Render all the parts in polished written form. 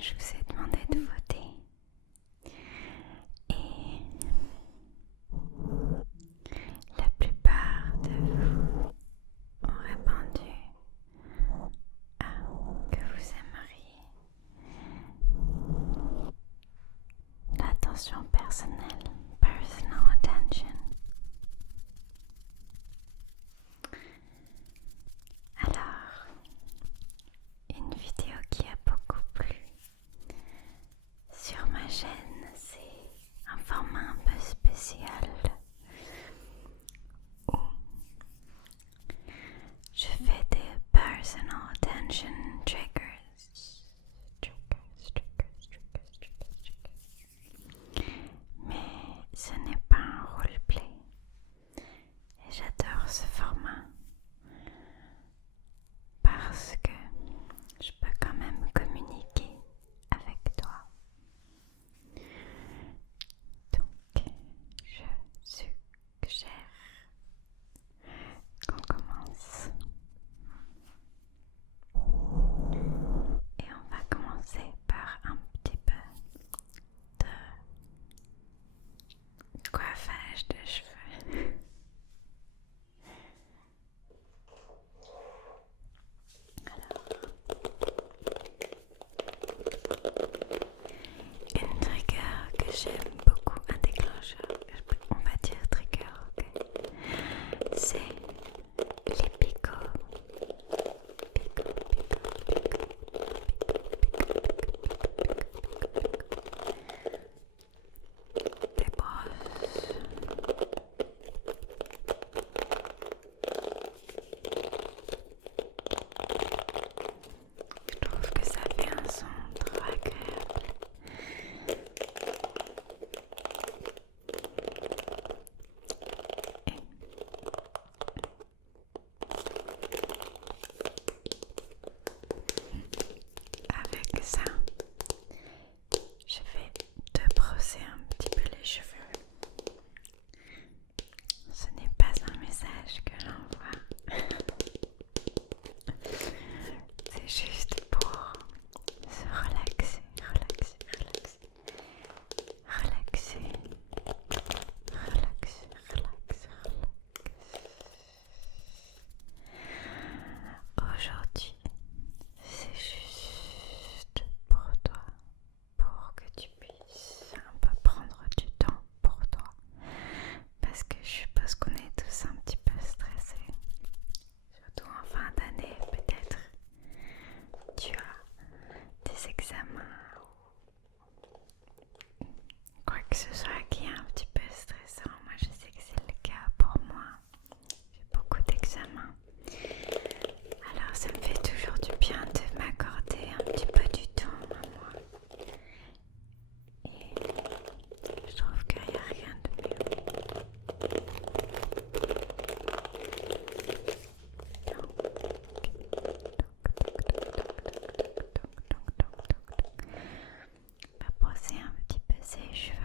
je vous ai demandé de voter et la plupart de vous ont répondu que vous aimeriez l'attention personnelle, personal attention. Alors, une vidéo qui a beaucoup plu sur ma chaîne, c'est un format un peu spécial où je fais des personal attention triggers. Mais ce n'est pas un roleplay et j'adore ce format parce que je peux quand même communiquer avec toi. Donc, je suggère qu'on commence. Et on va commencer par un petit peu de coiffage de cheveux. Une trigger que j'aime beaucoup, un déclencheur, on va dire trigger, ok? C'est les picots. Des brosses. Je trouve que ça fait un son trop agréable. Avec ça, je vais te brosser un petit peu les cheveux. Ce n'est pas un message que j'envoie. C'est juste pour se relaxer, relaxer, relaxer, relaxer, relaxer, relaxer, relaxer. Aujourd'hui, c'est juste pour toi, pour que tu puisses un peu prendre du temps pour toi, parce que je suppose qu'on est tous un petit peu stressés, surtout en fin d'année. Peut-être tu as des examens ou quoi que ce soit qui est un petit peu stressant. Moi je sais que c'est le cas pour moi, j'ai beaucoup d'examens. Alors ça me fait toujours du bien de m'accorder un petit peu du temps à moi. Et je trouve qu'il n'y a rien de mieux. On va brosser un petit peu ses cheveux.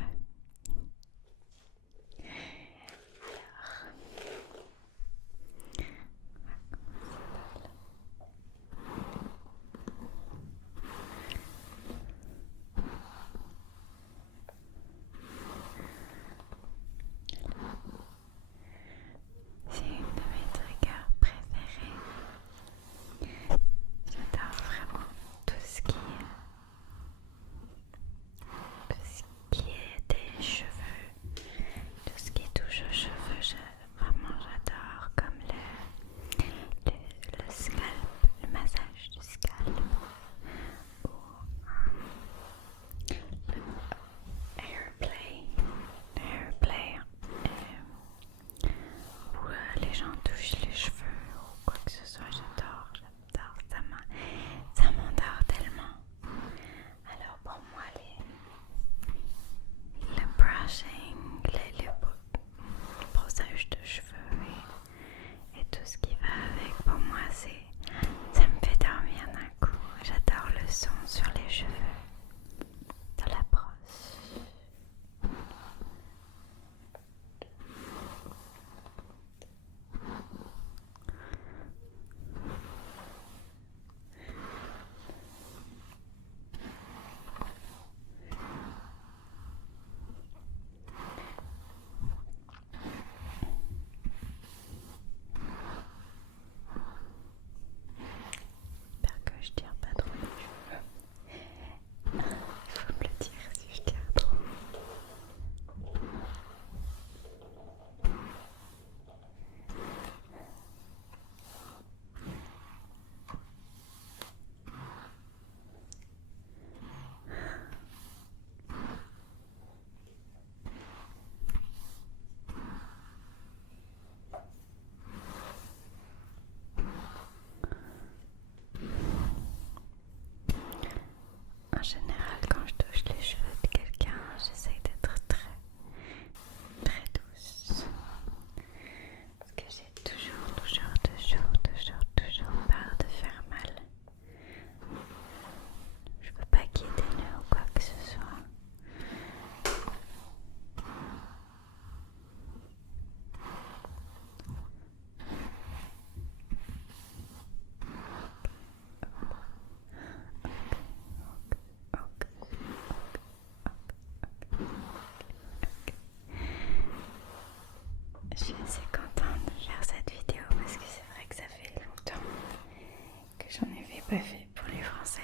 pas fait pour les Français.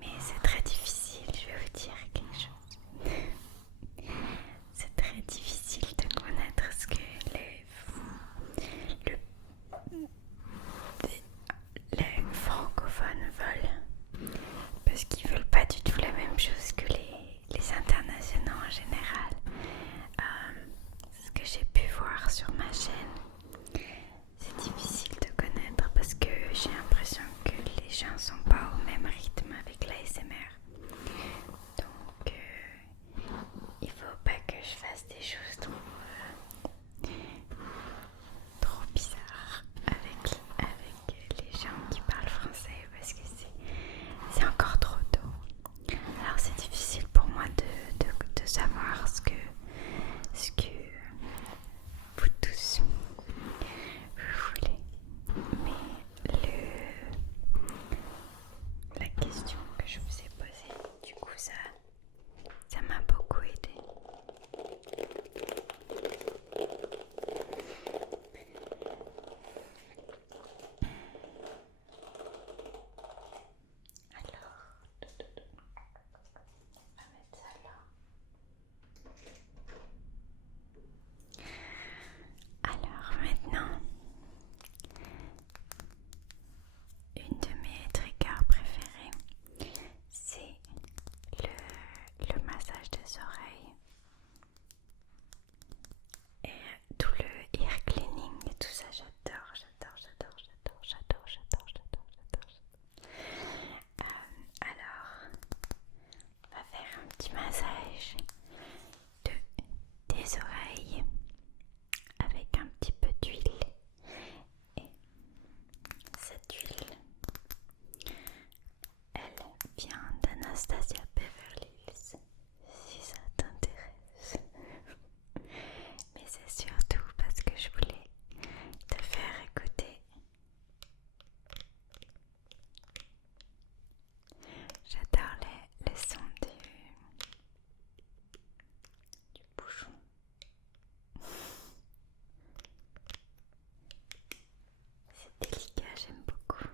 Mais c'est très difficile, je vais vous dire quelque chose. C'est très difficile de connaître ce que les francophones veulent. Parce qu'ils veulent pas du tout la même chose que les internationaux en général. Ce que j'ai pu voir sur ma chaîne, c'est difficile de connaître parce que j'ai l'impression que les gens sont pas au même rythme avec l'ASMR. Donc il faut pas que je fasse des choses trop bizarres avec les gens qui parlent français parce que c'est encore trop tôt. Alors c'est difficile pour moi de savoir ce que vous tous vous voulez. Mais la question que je vous ai posée, du coup ça m'a beaucoup aidé. Alors, on va mettre ça là. Alors maintenant, une de mes triggers préférées, c'est le massage des oreilles et tout le ear cleaning et tout ça. J'adore. Alors, on va faire un petit massage des oreilles avec un petit peu d'huile. Et cette huile, elle vient d'Anastasia Beverly Hills, si ça t'intéresse. Mais c'est surtout parce que je voulais te faire écouter. J'adore les sons du bouchon. C'est délicat, j'aime beaucoup.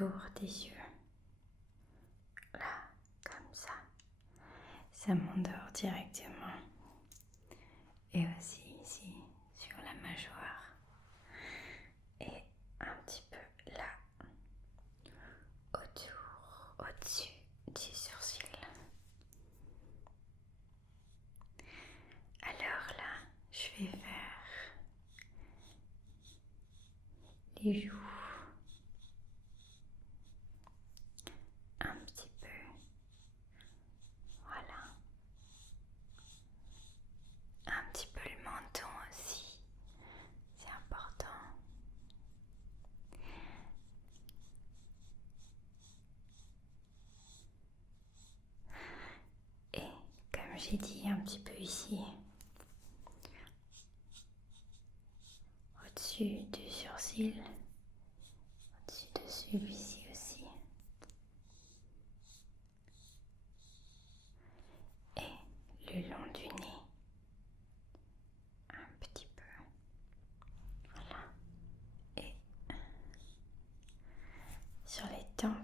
autour des yeux. Là, comme ça. Ça m'endort directement. Et aussi ici, sur la mâchoire. Et un petit peu là, autour, au-dessus du sourcil. Alors là, je vais faire les joues. Un petit peu. Voilà. Un petit peu le menton aussi. C'est important. Et comme j'ai dit un petit peu ici, au-dessus du sourcil, au-dessus de celui-ci aussi. Et le long du nez. Un petit peu. Voilà. Et sur les tempes.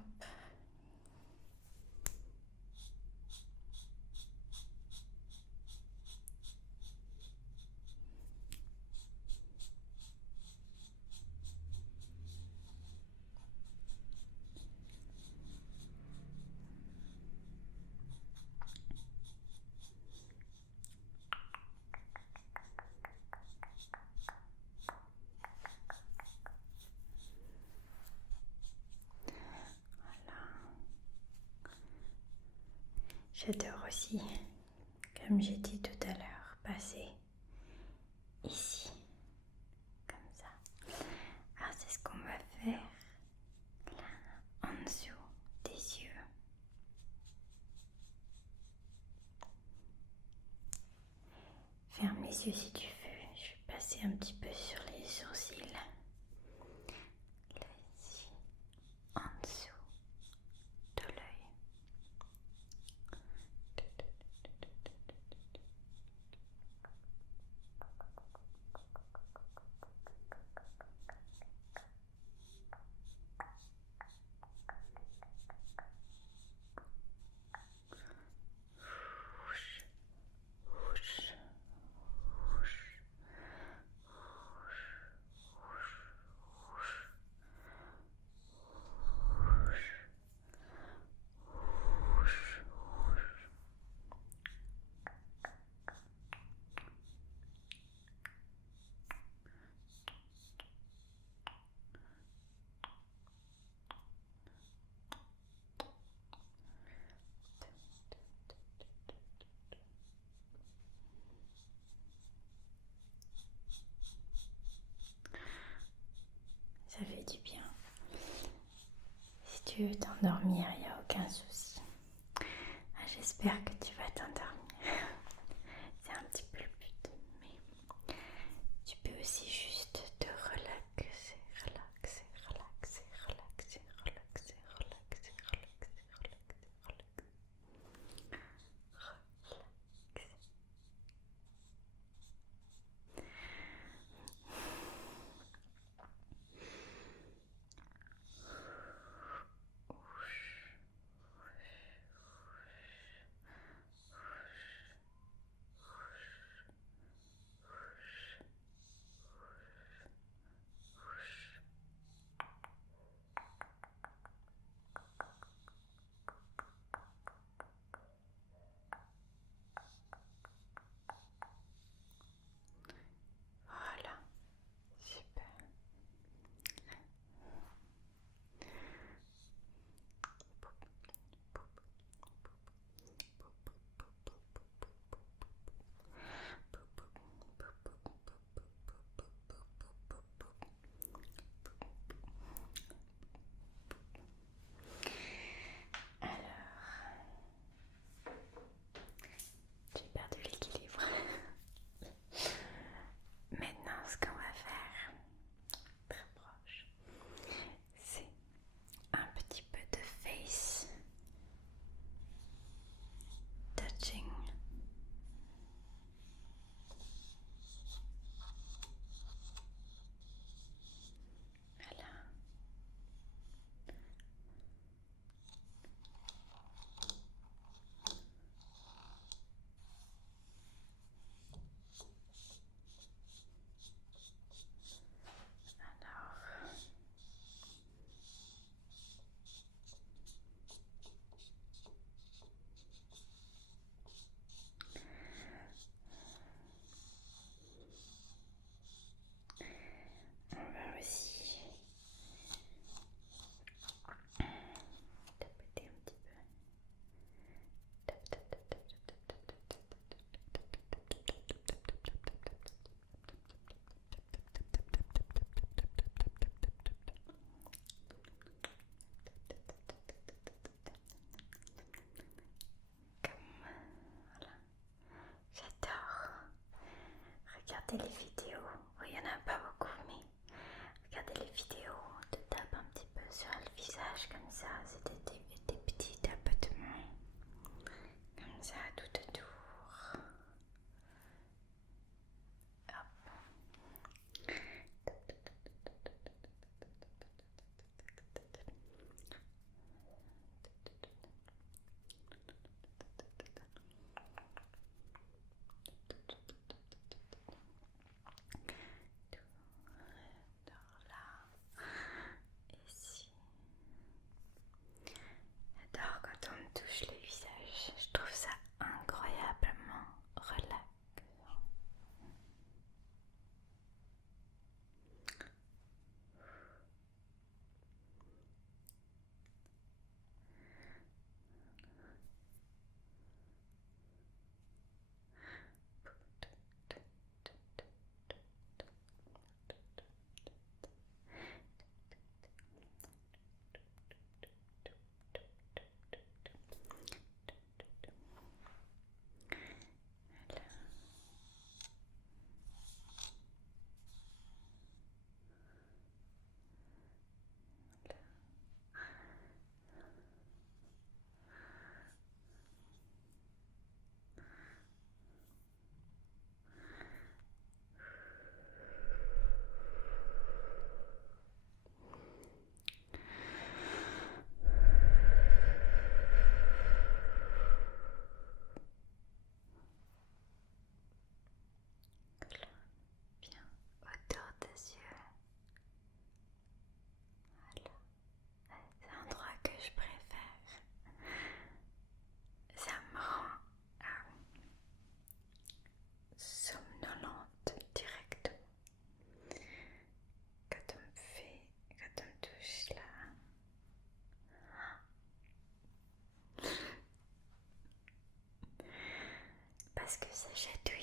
J'adore aussi, comme j'ai dit tout à l'heure, passer ici, comme ça. Alors c'est ce qu'on va faire en dessous des yeux. Ferme les yeux si tu veux, je vais passer un petit peu sur les sourcils. Là ici, en dessous de l'œil. Ça fait du bien. Si tu veux t'endormir, il n'y a aucun souci. J'espère que tu vas t'endormir. C'est un petit peu le but, mais tu peux aussi juste te relaxer, relaxer, relaxer, relaxer, relaxer, relaxer, relaxer, relaxer, relaxer. Est-ce que ça chatouille?